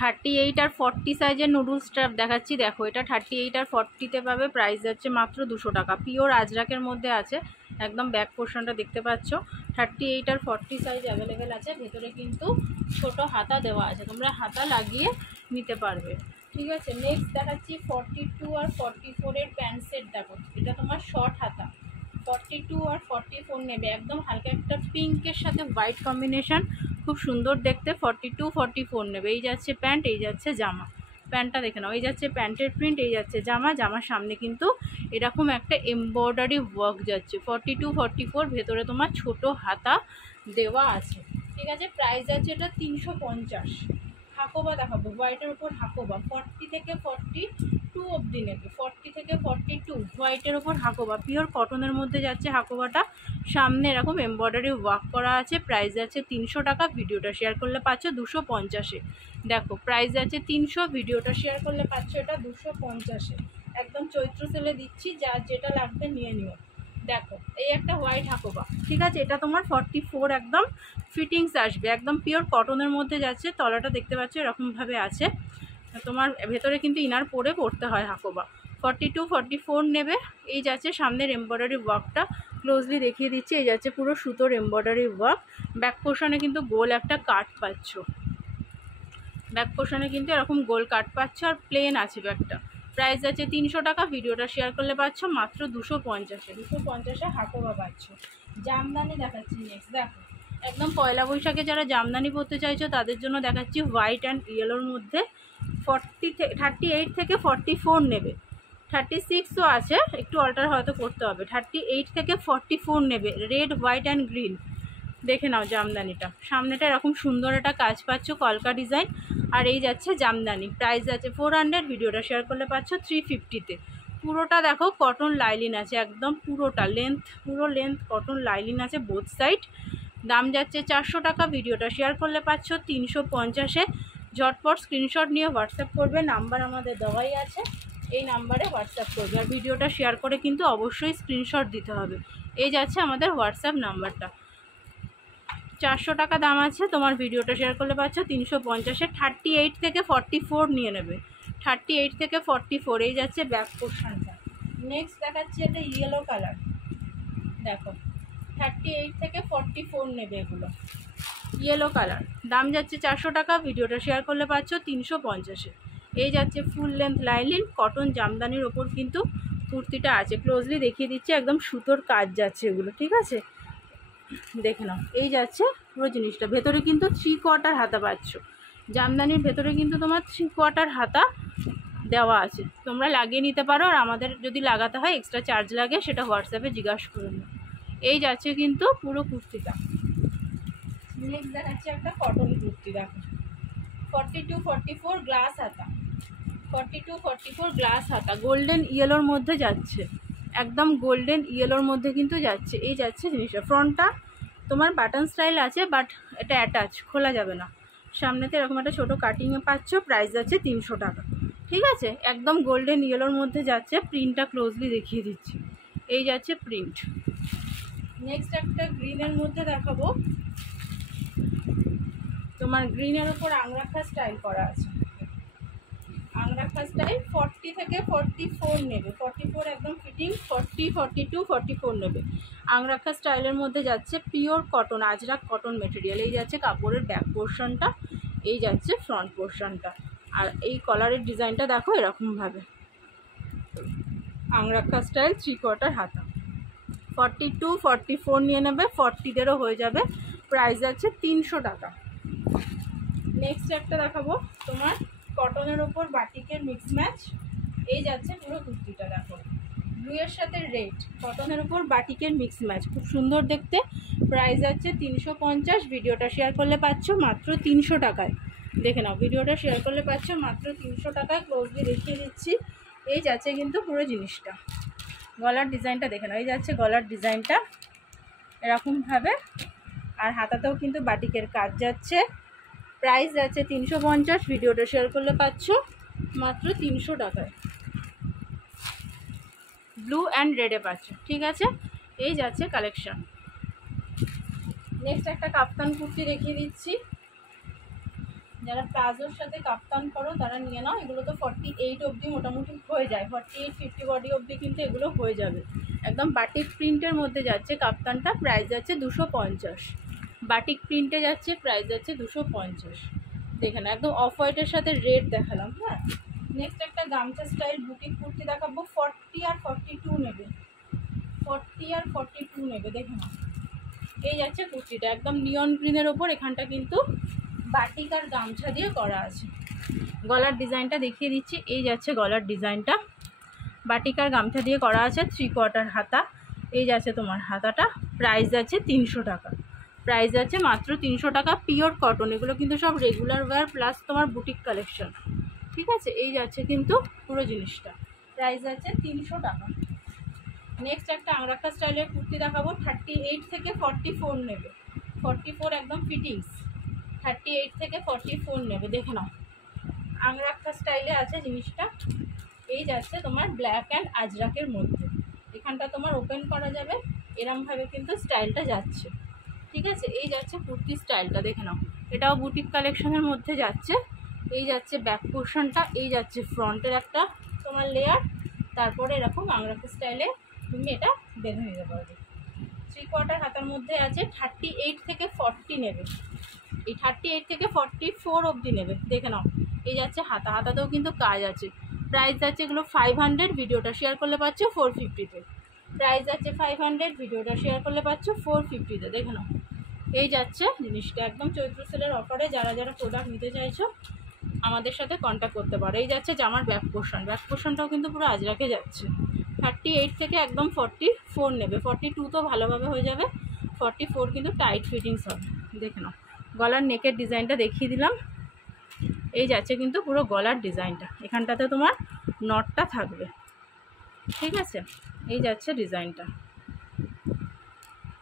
38 আর 40 সাইজের noodles strap দেখাচ্ছি। দেখো এটা 38 আর 40-তে পাবে। প্রাইস যাচ্ছে মাত্র 200 টাকা। পিওর আজরাকের মধ্যে আছে, একদম ব্যাক পোর্শনটা দেখতে পাচ্ছ। 38 আর 40 সাইজ অ্যাভেলেবেল আছে। ভেতরে কিন্তু ছোট হাতা দেওয়া আছে, তোমরা হাতা লাগিয়ে নিতে পারবে। ঠিক আছে, নেক্সট দেখাচ্ছি 42 আর 44-এর প্যান্ট সেট। দেখো এটা তোমার শর্ট হাতা। 42 আর 44 নেবে, একদম হালকা একটা পিঙ্কের সাথে হোয়াইট কম্বিনেশন, খুব সুন্দর দেখতে। 42 44 নেবে। এই যাচ্ছে প্যান্ট, এই যাচ্ছে জামা। প্যান্টটা দেখে নাও, এই যাচ্ছে প্যান্টের প্রিন্ট, এই যাচ্ছে জামা। জামার সামনে কিন্তু এরকম একটা এমব্রয়ডারি ওয়ার্ক যাচ্ছে। 42 44, ভেতরে তোমার ছোট হাতা দেওয়া আছে। ঠিক আছে, প্রাইস আছে এটা 350। হাকোবা দেখাবো, হোয়াইটের উপর হাকোবা। 40 থেকে 42 অবধি নেবে। 40 থেকে 42 হোয়াইটের ওপর হাকোবা, পিওর কটনের মধ্যে যাচ্ছে হাকোবাটা। সামনে এরকম এমব্রয়ডারি ওয়ার্ক করা আছে। প্রাইস আছে 300 টাকা। ভিডিওটা শেয়ার করলে পাচ্ছ 250-এ। দেখো প্রাইস আছে 300, ভিডিওটা শেয়ার করলে পাচ্ছ এটা 250-এ। একদম চৈত্র সেলে দিচ্ছি, যার যেটা লাগবে নিয়ে নিও। দেখো এই একটা হোয়াইট হাকোবা। ঠিক আছে, এটা তোমার 44, একদম ফিটিংস আসবে, একদম পিওর কটনের মধ্যে যাচ্ছে। তলাটা দেখতে পাচ্ছ এরকমভাবে আছে। তোমার ভেতরে কিন্তু ইনার পরে পড়তে হয় হাকোবা। 42 44 নেবে। এই যাচ্ছে সামনের এমব্রয়ডারি ওয়ার্কটা, ক্লোজলি দেখিয়ে দিচ্ছি। এই যাচ্ছে পুরো সুতোর এমব্রয়ডারি ওয়ার্ক। ব্যাক পোর্শনে কিন্তু গোল একটা কাট পাচ্ছ। ব্যাক পোর্শনে কিন্তু এরকম গোল কাট পাচ্ছ, আর প্লেন আছে ব্যাগটা। প্রাইস আছে 300 টাকা। ভিডিওটা শেয়ার করলে পাচ্ছ মাত্র 250-এ। 250-এ হাকোবা পাচ্ছ। জামদানি দেখাচ্ছি নেক্সট। দেখো একদম পয়লা বৈশাখে যারা জামদানি পরতে চাইছো তাদের জন্য দেখাচ্ছি হোয়াইট অ্যান্ড ইয়েলোর মধ্যে। 38 থেকে 44 নেবে। 36ও আছে, একটু অল্টার হয়তো করতে হবে। 38 থেকে 44 নেবে। Red white and green. দেখে নাও জামদানিটা, সামনেটা এরকম সুন্দর একটা কাজ পাচ্ছ, কলকা ডিজাইন। আর এই যাচ্ছে জামদানি। প্রাইস আছে 400। ভিডিওটা শেয়ার করলে পাচ্ছ 350-তে। পুরোটা দেখো কটন লাইলিন আছে, একদম পুরোটা লেন্থ, পুরো লেন্থ কটন লাইলিন আছে বোথ সাইড। দাম যাচ্ছে 400 টাকা। ভিডিওটা শেয়ার করলে পাচ্ছ 350-এ। ঝটপট স্ক্রিনশট নিয়ে হোয়াটসঅ্যাপ করবে, নাম্বার আমাদের দেওয়াই আছে, এই নাম্বারে হোয়াটসঅ্যাপ করবে। আর ভিডিওটা শেয়ার করে কিন্তু অবশ্যই স্ক্রিনশট দিতে হবে। এই যাচ্ছে আমাদের হোয়াটসঅ্যাপ নাম্বারটা। 400 টাকা দাম আছে, তোমার ভিডিওটা শেয়ার করলে পাচ্ছ 350-এ। 38 থেকে 44 নিয়ে নেবে। 38 থেকে 44, এই যাচ্ছে ব্যাক পোর্শনটা। নেক্সট দেখাচ্ছি এটা ইয়েলো কালার। দেখো 38 থেকে 44 নেবে এগুলো, ইয়েলো কালার। দাম যাচ্ছে 400 টাকা। ভিডিওটা শেয়ার করলে পাচ্ছ 350-এ। এই যাচ্ছে ফুল লেন্থ লাইলিন কটন জামদানির ওপর কিন্তু কুর্তিটা আছে, ক্লোজলি দেখিয়ে দিচ্ছি। একদম সুতোর কাজ যাচ্ছে এগুলো। ঠিক আছে, দেখে নাও। এই যাচ্ছে পুরো জিনিসটা। ভেতরে কিন্তু 3/4 হাতা পাচ্ছ। জামদানির ভেতরে কিন্তু তোমার 3/4 হাতা দেওয়া আছে, তোমরা লাগিয়ে নিতে পারো। আর আমাদের যদি লাগাতে হয় এক্সট্রা চার্জ লাগে, সেটা হোয়াটসঅ্যাপে জিজ্ঞাসা করে নিও। এই যাচ্ছে কিন্তু পুরো কুর্তিটা। নেক্সট দেখাচ্ছে একটা কটন কুর্তি। দেখো 42 44 গ্লাস হাতা। 42 44 গ্লাস হাতা, গোল্ডেন ইয়েলোর মধ্যে যাচ্ছে, একদম গোল্ডেন ইয়েলোর মধ্যে কিন্তু যাচ্ছে। এই যাচ্ছে জিনিসটা। ফ্রন্টটা তোমার বাটন স্টাইল আছে, বাট এটা অ্যাটাচ, খোলা যাবে না। সামনেতে এরকম একটা ছোটো কাটিংয়ে পাচ্ছ। প্রাইস যাচ্ছে 300 টাকা। ঠিক আছে, একদম গোল্ডেন ইয়েলোর মধ্যে যাচ্ছে। প্রিন্টটা ক্লোজলি দেখিয়ে দিচ্ছি। এই যাচ্ছে প্রিন্ট। নেক্সট একটা গ্রিনের মধ্যে দেখাবো। তোমার গ্রিনের ওপর আংরাখা স্টাইল করা আছে। আংরাখা স্টাইল 40 থেকে 44 নেবে। 44 একদম ফিটিং। 40 42 44 নেবে। আংরাখা স্টাইলের মধ্যে যাচ্ছে, pure cotton, Ajrak cotton material. এই যাচ্ছে কাপড়ের ব্যাক পোর্শনটা, এই যাচ্ছে ফ্রন্ট পোর্শনটা। আর এই কলারের ডিজাইনটা দেখো এরকমভাবে। আংরাখা স্টাইল 3/4 হাতা। 42 44 নিয়ে নেবে। 40-দেরও হয়ে যাবে। প্রাইস আছে 300 টাকা। নেক্সট একটা দেখাবো তোমার কটনের ওপর বাটিকের মিক্স ম্যাচ। এই যাচ্ছে পুরো কুর্তিটা। দেখো ব্লুয়ের সাথে রেড, কটনের ওপর বাটিকের মিক্স ম্যাচ, খুব সুন্দর দেখতে। প্রাইস আছে 350। ভিডিওটা শেয়ার করলে পাচ্ছ মাত্র 300 টাকায়। দেখে নাও, ভিডিওটা শেয়ার করলে পাচ্ছ মাত্র 300 টাকায়। ক্লোজলি দেখিয়ে দিচ্ছি। এই যাচ্ছে কিন্তু পুরো জিনিসটা। গলার ডিজাইনটা দেখে নাও। এই যাচ্ছে গলার ডিজাইনটা এরকমভাবে। আর হাতাতেও কিন্তু বাটিকের কাজ যাচ্ছে। প্রাইস যাচ্ছে 350। ভিডিওটা শেয়ার করলে পাচ্ছ মাত্র 300 টাকায়। ব্লু অ্যান্ড রেডে পাচ্ছ। ঠিক আছে, এই যাচ্ছে কালেকশন। নেক্সট একটা কাপ্তান কুর্তি দেখিয়ে দিচ্ছি। যারা প্লাজোর সাথে কাপ্তান করো তারা নিয়ে নাও। এগুলো তো 48 অবধি মোটামুটি হয়ে যায়, 48-50 বডি অবধি কিন্তু এগুলো হয়ে যাবে। একদম বাটিক প্রিন্টের মধ্যে যাচ্ছে কাপ্তানটা, প্রাইস যাচ্ছে 250। বাটিক প্রিন্টে যাচ্ছে, প্রাইস যাচ্ছে 250। দেখেন একদম অফ হোয়াইটের সাথে রেড দেখালাম। হ্যাঁ, নেক্সট একটা গামছা স্টাইল বুটিক কুর্তি দেখাবো। 40 আর 42 নেবে, 40 আর 42 নেবে। দেখে নাও, এই যাচ্ছে কুর্তিটা একদম নিয়ন গ্রিনের ওপর। এখানটা কিন্তু বাটিক আর গামছা দিয়ে করা আছে। গলার ডিজাইনটা দেখিয়ে দিচ্ছি, এই যাচ্ছে গলার ডিজাইনটা, বাটিক আর গামছা দিয়ে করা আছে। 3/4 হাতা, এই যাচ্ছে তোমার হাতাটা। প্রাইস যাচ্ছে 300 টাকা, প্রাইস যাচ্ছে মাত্র 300 টাকা। পিওর কটন, এগুলো কিন্তু সব রেগুলার ওয়্যার প্লাস তোমার বুটিক কালেকশন। ঠিক আছে, এই যাচ্ছে কিন্তু পুরো জিনিসটা, প্রাইস যাচ্ছে 300 টাকা। নেক্সট একটা আংরাক্কা স্টাইলের কুর্তি দেখাবো। 38 থেকে 44 নেবে, 44 একদম ফিটিংস। 38 থেকে 44 নেবে। দেখে নাও, আংরাক্কা স্টাইলে আছে জিনিসটা। এই যাচ্ছে তোমার ব্ল্যাক অ্যান্ড আজরাকের মধ্যে। এখানটা তোমার ওপেন করা যাবে, এরমভাবে কিন্তু স্টাইলটা যাচ্ছে। ঠিক আছে, এই যাচ্ছে কুর্তি স্টাইলটা। দেখে নাও, এটাও বুটিক কালেকশনের মধ্যে যাচ্ছে। এই যাচ্ছে ব্যাক পোর্শনটা, এই যাচ্ছে ফ্রন্টের একটা তোমার লেয়ার। তারপরে এরকম আংরাক্কা স্টাইলে তুমি এটা বেঁধে নিতে পারবে। 3/4 হাতার মধ্যে আছে। 38 থেকে 40 নেবে, এই 38 থেকে 44 অবধি নেবে। দেখে নাও, এই যাচ্ছে হাতা, হাতাতেও কিন্তু কাজ আছে। প্রাইস যাচ্ছে এগুলো 500, ভিডিওটা শেয়ার করলে পাচ্ছ 450-তে। প্রাইস যাচ্ছে 500, ভিডিওটা শেয়ার করলে পাচ্ছ 450-তে। দেখে নাও, এই যাচ্ছে জিনিসটা একদম চৈত্র সেলের অফারে। যারা যারা প্রোডাক্ট নিতে চাইছো আমাদের সাথে কন্ট্যাক্ট করতে পারো। এই যাচ্ছে জামার ব্যাক পোর্শন, ব্যাক পোর্শনটাও কিন্তু পুরো আজরাকে যাচ্ছে। 38 থেকে একদম 44 নেবে, 42 তো ভালোভাবে হয়ে যাবে, 44 কিন্তু টাইট ফিটিংস হবে। দেখে নাও, গলার নেকের ডিজাইনটা দেখিয়ে দিলাম। এই যাচ্ছে কিন্তু পুরো গলার ডিজাইনটা, এখানটাতে তোমার নটটা থাকবে। ঠিক আছে, এই যাচ্ছে ডিজাইনটা।